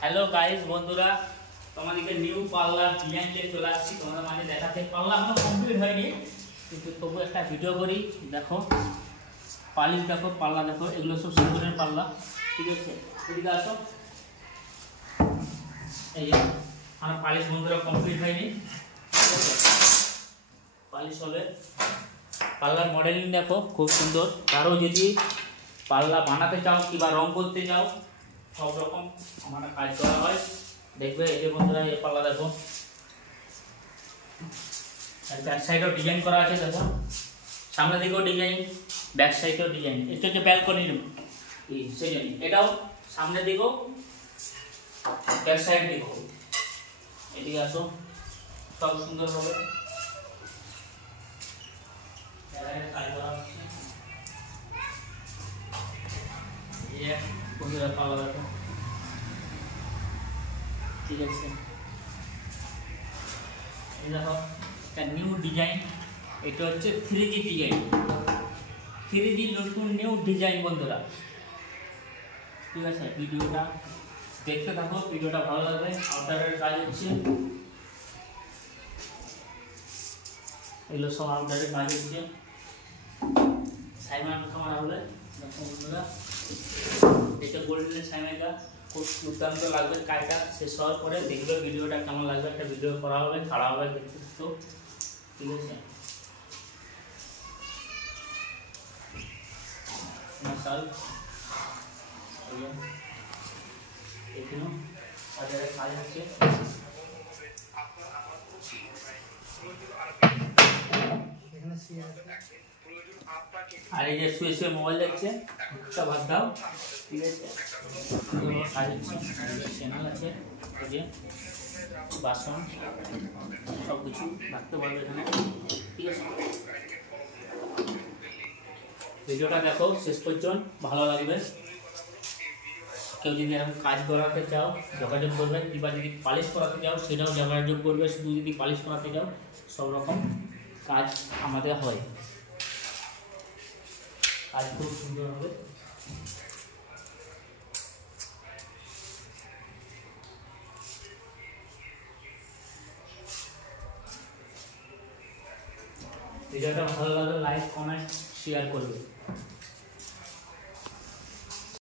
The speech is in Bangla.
হ্যালো গাইস বন্ধুরা, তোমাদেরকে নিউ পাল্লার ডিজাইন নিয়ে চলে আসছি। তোমাদের মাঝে দেখাতে পাল্লা এখনো কমপ্লিট হয়নি, কিন্তু তবু একটা ভিডিও করি। দেখো পালিশ, দেখো পাল্লা, দেখো এগুলো সব সিঙ্গুরের পাল্লা, ঠিক আছে। এদিকে আসো, এই যে আমার পালিশ বন্ধুরা কমপ্লিট হয়নি, ঠিক আছে। পালিশ হবে। পাল্লার মডেলিং দেখো খুব সুন্দর। কারো যদি পাল্লা বানাতে চাও কিংবা রং করতে চাও, সব রকম আমার কাজ করা হয়। দেখবে এই যে বন্ধুরা, এই পাল্লা দেখো, ব্যাক সাইডেও ডিজাইন করা আছে। দেখো সামনের দিকেও ডিজাইন, ব্যাক সাইডেও ডিজাইন। এটা হচ্ছে ব্যালকনির সেই জন্য এটাও সামনের দিকেও ব্যাক সাইড দিকেও। এদিকে আসো, সব সুন্দর হবে কাজ করা হচ্ছে। বন্ধুরা পাল্লা দেখো, ঠিক আছে। দেখো একটা নিউ ডিজাইন, এটা হচ্ছে 3D ডিজাইন, 3D নতুন নিউ ডিজাইন বন্ধুরা, ঠিক আছে। ভিডিওটা দেখতে থাকো, ভিডিওটা ভালো লাগবে। আউটারের কাজ হচ্ছে, এগুলো সব আউটারের কাজ হচ্ছে। সাইমান খামার হবে দেখো বন্ধুরা, এটা গোল্ডেনের সাইমানটা খুব দুর্দান্ত লাগবে। কাজটা শেষ হওয়ার পরে দেখবে ভিডিওটা কেমন লাগবে। একটা ভিডিও করা হবে, ছাড়া হবে, দেখতে তো, ঠিক আছে। মশাল এখানেও বাজারে কাজ হচ্ছে। আর এই যে শুয়ে শুয়ে মোবাইল দেখছে, একটা বাদ দাও, ঠিক আছে। কাজ হচ্ছে, চ্যানেল আছে, এই যে বাসন সব কিছু রাখতে পারবে এখানে, ঠিক আছে। ভিডিওটা দেখো শেষ পর্যন্ত, ভালো লাগবে। কেউ যদি এরকম কাজ করাতে চাও যোগাযোগ করবে, কিংবা যদি পালিশ করাতে চাও সেটাও যোগাযোগ করবে। শুধু যদি পালিশ করাতে চাও, সব রকম কাজ আমাদের হয়। কাজ খুব সুন্দর হবে। ভিডিওটা ভালো লাগলে লাইক, কমেন্ট, শেয়ার করবে।